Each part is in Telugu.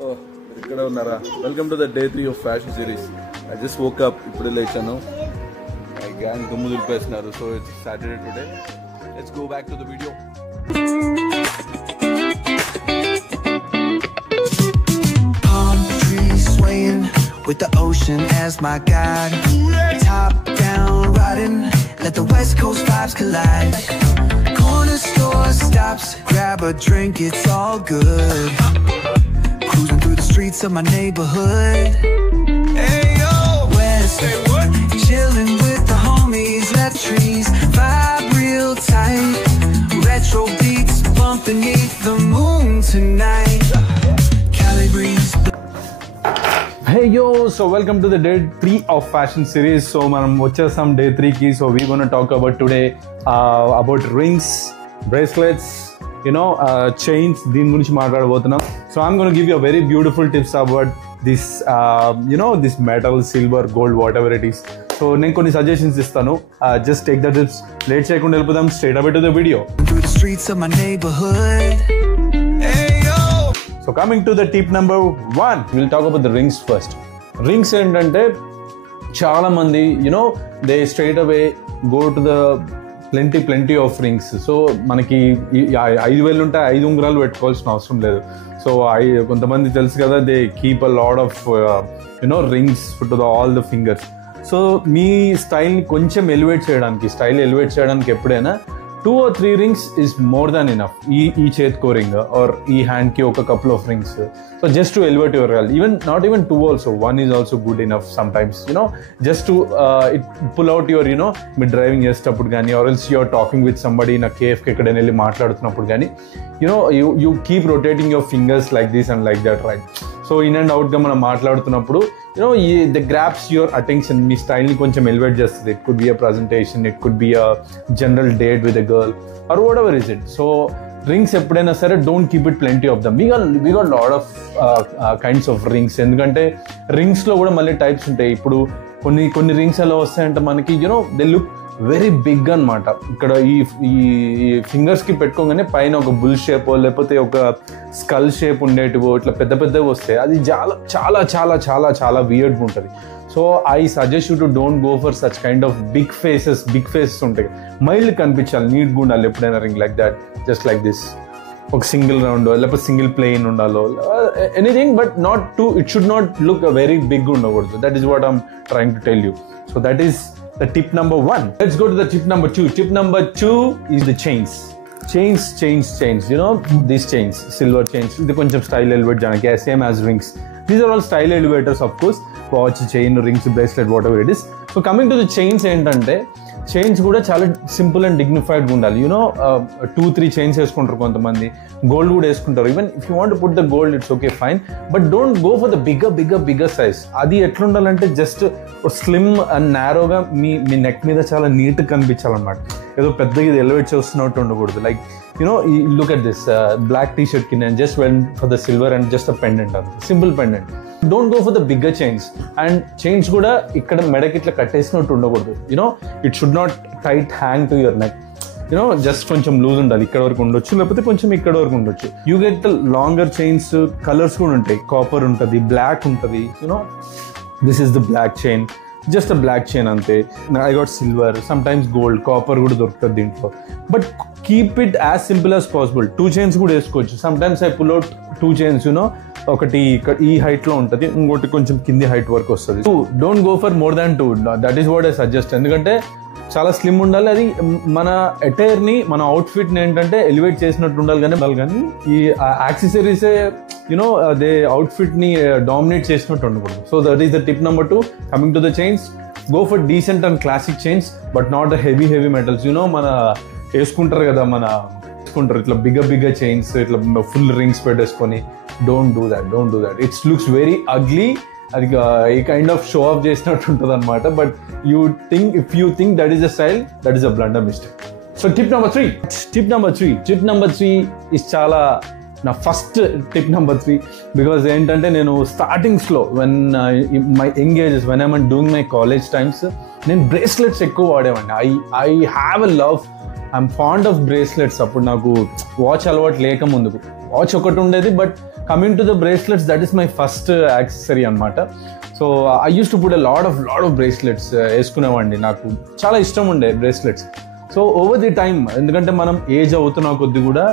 Oh, welcome to the day 3 of fashion series. I just woke up. My gang so it's Saturday today. Let's go back to the video. Palm trees swaying with the ocean as my guide. Top down riding, let the West Coast vibes collide. Corner store stops, grab a drink, it's all good. Cruising through the streets of my neighborhood. Hey yo, West, hey, what? Chilling with the homies, let trees vibe real tight. Retro beats bump beneath the moon tonight. Cali breeze. Hey yo, so welcome to the day 3 of fashion series. So manam vachesam day 3 ki. So we're going to talk about today about rings, bracelets, chains. Deen gurinchi maatladabothunnam. So I'm going to give you a very beautiful tips about this this metal, silver, gold, whatever it is. So నేను కొన్ని సజెషన్స్ ఇస్తాను. Just take the tips. Late చేయకుండా వెళ్ళిపోదాం straight away to the video. Through the streets of my neighborhood. Hey yo. So coming to the tip number 1, we'll talk about the rings first. Rings ఏంటంటే చాలా మంది they straight away go to the plenty of rings. So మనకి 5,000 ఉంటే 5 ఉంగరాలు పెట్టుకోవాల్సిన అవసరం లేదు. సో కొంతమంది తెలుసు కదా, they keep a lot of rings to all the fingers. So మీ స్టైల్ని కొంచెం ఎలివేట్ చేయడానికి ఎప్పుడైనా 2 or 3 rings is more than enough. ఈ చేతికో రింగ్ ఆర్ ఈ హ్యాండ్కి ఒక couple of rings. So just to elevate your real, not even 2 also, 1 is also good enough sometimes, just to pull out your మీరు డ్రైవింగ్ చేసేటప్పుడు కానీ, or else you're talking with somebody in a cave కి ఎక్కడైనా వెళ్ళి మాట్లాడుతున్నప్పుడు కానీ you keep rotating your fingers like this and like that, right? So in and అవుట్గా మనం మాట్లాడుతున్నప్పుడు ద గ్రాప్స్ యువర్ అటెన్షన్, మీ స్టైల్ని కొంచెం ఎలివేట్ చేస్తుంది. It could be a presentation, it could be a general date with a girl or whatever is it. So rings ఎప్పుడైనా సరే don't keep it plenty of them. We got lot of kinds of rings. ఎందుకంటే రింగ్స్లో కూడా మళ్ళీ టైప్స్ ఉంటాయి. ఇప్పుడు కొన్ని రింగ్స్ ఎలా వస్తాయంటే మనకి దే లుక్ వెరీ బిగ్ అనమాట. ఇక్కడ ఈ ఫింగర్స్కి పెట్టుకోగానే పైన ఒక బుల్ షేప్ లేకపోతే ఒక స్కల్ షేప్ ఉండేటివో ఇట్లా పెద్దవి వస్తాయి. అది చాలా చాలా చాలా చాలా చాలా వియర్డ్గా ఉంటుంది. So I suggest you to don't go for such kind of big faces ఉంటాయి. మైల్డ్ కనిపించాలి, నీట్గా ఉండాలి ఎప్పుడైనా ring like that, just like this. ఒక సింగిల్ రౌండ్ లేకపోతే సింగిల్ ప్లెయిన్ ఉండాలో, anything, but not too it should not look very big ఉండకూడదు. That is what I'm trying to tell you. So that is the tip number 1. Let's go to the tip number 2. Tip number 2 is the chains. Chains. These chains, silver chains, ఇది కొంచెం స్టైల్ ఎలివేట్ చేయడానికి, same as rings. These are all style elevators, of course. Watch, chain, rings, bracelet, whatever it is. So coming to the chains ఏంటంటే, చైన్స్ కూడా చాలా సింపుల్ అండ్ డిగ్నిఫైడ్గా ఉండాలి. 2-3 చైన్స్ వేసుకుంటారు కొంతమంది, గోల్డ్ కూడా వేసుకుంటారు. Even if you want to put the gold it's okay, fine, but don't go for the bigger size. అది ఎట్లుండాలంటే జస్ట్ స్లిమ్ అండ్ నారోగా మీ నెక్ మీద చాలా నీట్గా కనిపించాలన్నమాట. ఏదో పెద్దగా ఇది ఎలివేట్ చేస్తున్నట్టు ఉండకూడదు. Like look at this black t-shirt ki నేను just went for the silver and just a pendant, simple pendant. Don't go for the bigger chains. And chains kuda ikkada medaki itla kattesnattu undakoodu. It should not tight hang to your neck. just కొంచెం లూజ్ ఉండాలి. ఇక్కడ వరకు ఉండొచ్చు, లేకపోతే కొంచెం ఇక్కడ వరకు ఉండొచ్చు. You get the longer chains, colours కూడా ఉంటాయి. కాపర్ ఉంటుంది, బ్లాక్ ఉంటుంది. This is the black chain, just a black chain అంతే. I got silver, sometimes gold, copper కూడా దొరుకుతుంది దీంట్లో. But keep it as simple as possible. 2 chains కూడా వేసుకోవచ్చు. Sometimes I pull out 2 chains, ఒకటి ఈ హైట్లో ఉంటుంది, ఇంకోటి కొంచెం కింది హైట్ వరకు వస్తుంది. Don't go for more than 2. That is what I suggest. ఎందుకంటే చాలా స్లిమ్ ఉండాలి. అది మన అటైర్ని, మన అవుట్ఫిట్ని ఏంటంటే ఎలివేట్ చేసినట్టు ఉండాలి. కానీ ఈ యాక్సెసరీసే అదే అవుట్ఫిట్ని డామినేట్ చేసినట్టు ఉండకూడదు. So that is the tip number 2. Coming to the chains, go for decent and classic chains, but not the heavy metals. మన వేసుకుంటారు కదా, ఇట్లా బిగ్గర్ చైన్స్, ఇట్లా ఫుల్ రింగ్స్ పెట్టేసుకొని, don't do that. It's looks very ugly. అది ఈ కైండ్ ఆఫ్ షో ఆఫ్ చేసినట్టు ఉంటుంది అనమాట. But if you think that is a style, that is a blunder mistake. So tip number 3 is చాలా నా ఫస్ట్ టిప్ నెంబర్ 3. బికాజ్ ఏంటంటే నేను స్టార్టింగ్స్లో when my engages, when I doing my college times, నేను బ్రేస్లెట్స్ ఎక్కువ వాడేవాడిని. I have a love, I'm fond of bracelets. అప్పుడు నాకు వాచ్ అలవాటు లేక ముందుకు వాచ్ ఒకటి ఉండేది. But coming to the bracelets, that is my first accessory అనమాట. So I use to put a lot of bracelets వేసుకునేవాడిని. నాకు చాలా ఇష్టం ఉండే bracelets. So over the time, ఎందుకంటే మనం ఏజ్ అవుతున్న కొద్ది కూడా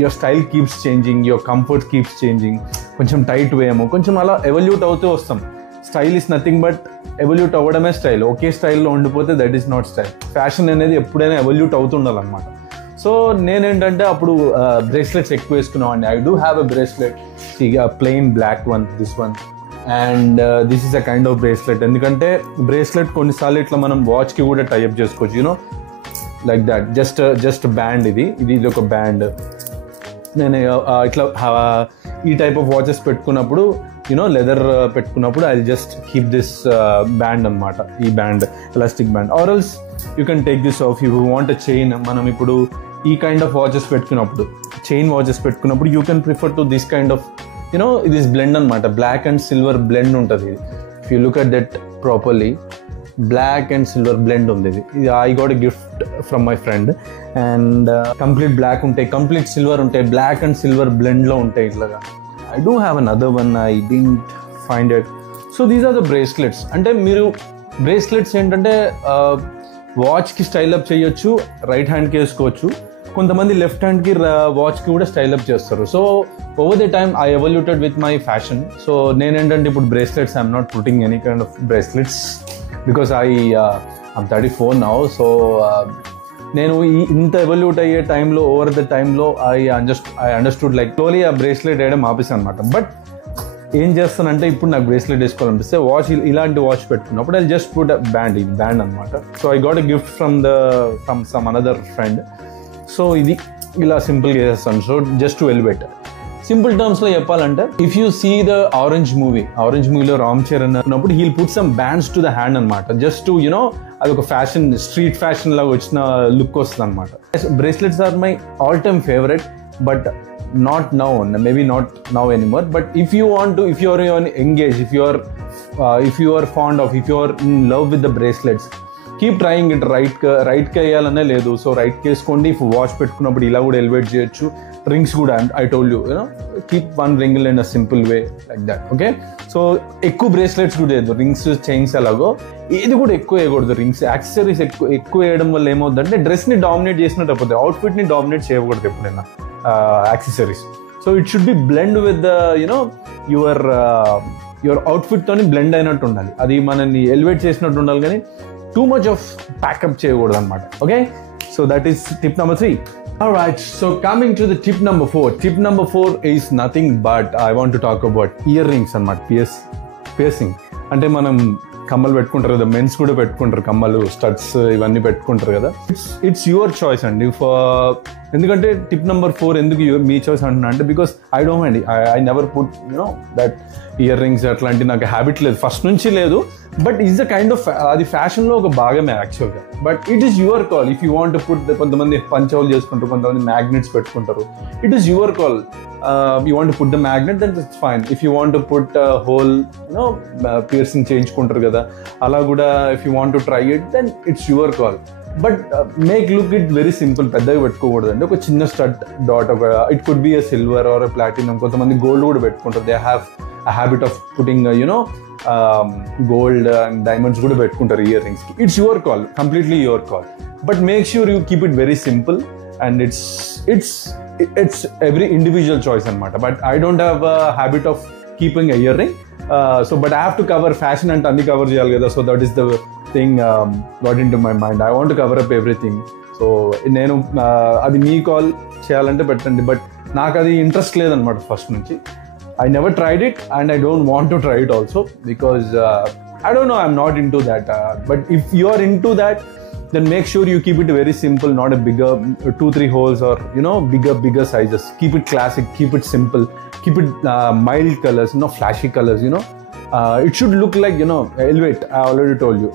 your style keeps changing, your comfort keeps changing. కొంచెం టైట్ వేయము, కొంచెం అలా ఎవల్యూట్ అవుతూ వస్తాం. Style is nothing but evolute అవ్వడమే స్టైల్. ఒకే స్టైల్లో ఉండిపోతే that is not style. Fashion అనేది ఎప్పుడైనా ఎవల్యూట్ అవుతుండాలన్నమాట. సో నేనేంటంటే అప్పుడు బ్రేస్లెట్స్ ఎక్కువ వేసుకున్నామండి. I do have a bracelet, plain black one, this one, and this is a kind of bracelet. ఎందుకంటే బ్రేస్లెట్ కొన్నిసార్లు ఇట్లా మనం వాచ్కి కూడా టైఅప్ చేసుకోవచ్చు, you know like that. Just band, ఇది ఒక బ్యాండ్. నేను ఇట్లా ఈ టైప్ ఆఫ్ వాచెస్ పెట్టుకున్నప్పుడు, యూనో లెదర్ పెట్టుకున్నప్పుడు I just keep this band అనమాట, ఈ band, elastic band. Or else you can take this of. You want a chain. మనం ఇప్పుడు ఈ కైండ్ ఆఫ్ వాచెస్ పెట్టుకున్నప్పుడు, చైన్ వాచెస్ పెట్టుకున్నప్పుడు you can prefer to this kind of, you know this blend అనమాట. బ్లాక్ అండ్ సిల్వర్ బ్లెండ్ ఉంటుంది. If you look at that properly, black and silver blend ఉంది. ఇది I got a gift from my friend. And complete black ఉంటాయి, కంప్లీట్ సిల్వర్ ఉంటాయి, బ్లాక్ అండ్ సిల్వర్ బ్లెండ్లో ఉంటాయి ఇట్లాగా. I do have another one, I didn't find it. So these are the bracelets. అంటే మీరు బ్రేస్లెట్స్ ఏంటంటే వాచ్కి స్టైల్ అప్ చేయొచ్చు, రైట్ హ్యాండ్కి వేసుకోవచ్చు. కొంతమంది లెఫ్ట్ హ్యాండ్కి వాచ్కి కూడా స్టైల్ అప్ చేస్తారు. So over the time I evoluted with my fashion. So నేనేంటంటే ఇప్పుడు bracelets, I'm not putting any kind of bracelets because I'm 34 now. So నేను ఇంత ఎవల్యూట్ అయ్యే టైంలో, ఓవర్ ద టైంలో ఐ అండర్స్టూడ్ లైక్ స్లోలీ ఆ బ్రేస్లెట్ వేయడం ఆపేసాను అనమాట. బట్ ఏం చేస్తానంటే ఇప్పుడు నాకు బ్రేస్లెట్ వేసుకోవాలనిపిస్తే వాచ్, ఇలాంటి వాచ్ పెట్టుకున్నప్పుడు ఐ జస్ట్ పుట్ బ్యాండ్ అనమాట. So I got a gift from some another friend. So ఇది ఇలా సింపుల్గా చేస్తాను. So just to elevate. Simple టర్మ్స్లో చెప్పాలంటే, if you see the orange మూవీలో రామ్ చరణ్ అన్నప్పుడు heel put some bands to the hand అనమాట. జస్ట్ టు యునో అది ఒక ఫ్యాషన్, స్ట్రీట్ ఫ్యాషన్ లాగా వచ్చిన లుక్ వస్తుంది అనమాట. Bracelets are my all time favourite, but not now, maybe not now anymore. But if you are engaged, if you are fond of, if you are in love with the bracelets, keep trying it. right కి వేయాలనే లేదు. సో రైట్ కి వేసుకోండి. ఇఫ్ వాచ్ పెట్టుకున్నప్పుడు ఇలా కూడా ఎలివేట్ చేయొచ్చు. రింగ్స్ కూడా, I told you, keep one ring in a simple way like that. Okay, so ఎక్కువ బ్రేస్లెట్స్ కూడా వేయద్దు. రింగ్స్, చైన్స్ అలాగో ఏది కూడా ఎక్కువ వేయకూడదు. రింగ్స్, యాక్సెసరీస్ ఎక్కువ వేయడం వల్ల ఏమవుతుందంటే డ్రెస్ని డామినేట్ చేసినట్టు అయిపోతుంది. అవుట్ఫిట్ని డామినేట్ చేయకూడదు ఎప్పుడైనా accessories. So it should be blend with the your outfit తోని బ్లెండ్ అయినట్టు ఉండాలి. అది మనల్ని ఎలివేట్ చేసినట్టు ఉండాలి, కానీ టూ మచ్ ఆఫ్ ప్యాకప్ చేయకూడదు అనమాట. Okay, so that is tip number 3. Alright, so coming to the tip number 4. Tip number 4 is nothing but I want to talk about earrings అన్నమాట. piercing అంటే మనం కమ్మలు పెట్టుకుంటారు కదా, మెన్స్ కూడా పెట్టుకుంటారు కమ్మలు, స్టడ్స్ ఇవన్నీ పెట్టుకుంటారు కదా. ఇట్స్ యువర్ చాయిస్ అండి. ఎందుకంటే టిప్ నెంబర్ 4 ఎందుకు మీ చాయిస్ అంటున్నా అంటే, because I don't mind, I never put that ear rings అట్లాంటి నాకు హ్యాబిట్ లేదు, ఫస్ట్ నుంచి లేదు. But is a kind of, అది ఫ్యాషన్లో ఒక భాగమే యాక్చువల్గా. But it is your call. If you want to put, కొంతమంది పంచౌల్ చేసుకుంటారు, కొంతమంది మ్యాగ్నెట్స్ పెట్టుకుంటారు. It is your call. You want to put the magnet, then it's fine. If you want to put a whole piercing చేయించుకుంటారు కదా, అలా కూడా if you want to try it, then it's your call. But make look it very simple. పెద్దగా పెట్టుకోకూడదు అండి. ఒక చిన్న stud dot, it could B a silver or a platinum. కొంతమంది గోల్డ్ కూడా పెట్టుకుంటారు. they have a habit of putting gold and diamonds కూడా పెట్టుకుంటారు ఇయర్ రింగ్స్ కి. It's your call, completely your call. But make sure you keep it very simple, and it's every individual choice anamata. But I don't have a habit of keeping a earring, but I have to cover fashion and anni cover cheyali kada. So that is the thing got into my mind. I want to cover up everything. So nenu adi mee call cheyalante pettandi, but naaku adi interest ledanamata first nunchi. I never tried it, and I don't want to try it also, because I don't know, I'm not into that. But if you are into that, then make sure you keep it very simple, not a bigger 2-3 holes or bigger sizes. Keep it classic, keep it simple, keep it mild colors, flashy colors. It should look like elevate. I already told you,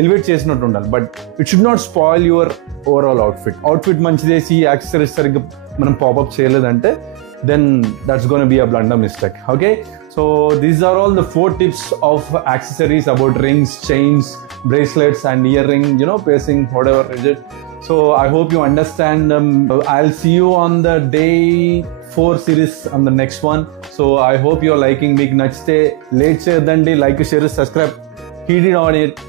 elevate చేసినట్టు ఉండాలి, but it should not spoil your overall outfit మంచిదేసి యాక్సెసరీస్ సరిగ్గా మనం పాపప్ చేయలేదంటే, then that's going to be a blunder mistake. Okay, so these are all the 4 tips of accessories about rings, chains, bracelets and earring, piercing, whatever is it. So I hope you understand. I'll see you on the day 4 series on the next one. So I hope you're liking me. Nachte late cheyadandi, like, share, subscribe, hit on it,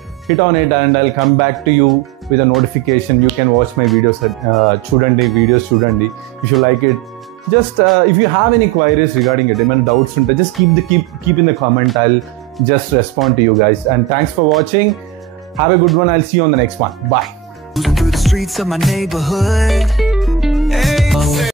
and I'll come back to you with a notification. You can watch my videos at videos chudandi. If you like it, just if you have any queries regarding it, any doubts, just keep in the comment. I'll just respond to you guys. And thanks for watching. Have a good one. I'll see you on the next one. Bye. Through the streets of my neighborhood.